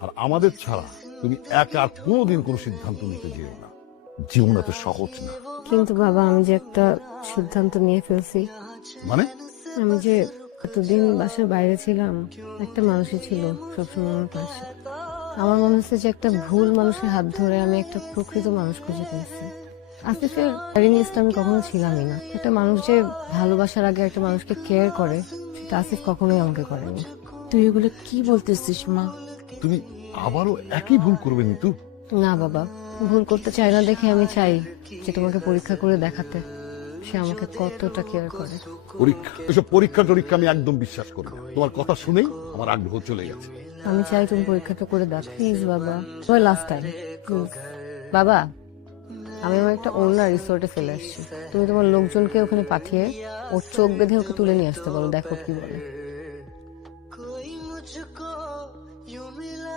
আর আমাদের ছাড়া তুমি একা আর কোনোদিন কোনো সিদ্ধান্ত নিতে যেও না। জীবন এত সহজ না। কিন্তু বাবা, আমি যে একটা সিদ্ধান্ত নিয়ে ফেলছি। মানে? আমি যে এতদিন বাসার বাইরে ছিলাম, একটা মানুষই ছিল সবসময় আমার পাশে। আমার মনে হচ্ছে যে একটা ভুল মানুষের হাত ধরে আমি একটা প্রকৃত মানুষ খুঁজে পেয়েছি। আসিফের লিস্ট আমি কখনো ছিলামই না। একটা মানুষ যে ভালোবাসার আগে একটা মানুষকে কেয়ার করে, সেটা আসিফ কখনোই আমাকে করেনি। তুই এগুলো কি বলতেছিস মা? তুমি আবারও একই ভুল করবে নিতু। না বাবা, ভুল করতে চাই না দেখে আমি চাই যে তোমাকে পরীক্ষা করে দেখাতে সে আমাকে কতটা কেয়ার করে। পরীক্ষা, এসব পরীক্ষা টরীক্ষা আমি একদম বিশ্বাস করি না। তোমার কথা শুনেই আমার আগ্রহ চলে গেছে। আমি চাই তুমি পরীক্ষাটা করে দাও প্লিজ বাবা, তোমার লাস্ট টাইম প্লিজ। বাবা, আমি আমার একটা অন্য রিসোর্টে ফেলে আসছি। তুমি তোমার লোকজনকে ওখানে পাঠিয়ে ওর চোখ বেঁধে ওকে তুলে নিয়ে আসতে বলো, দেখো কি বলে।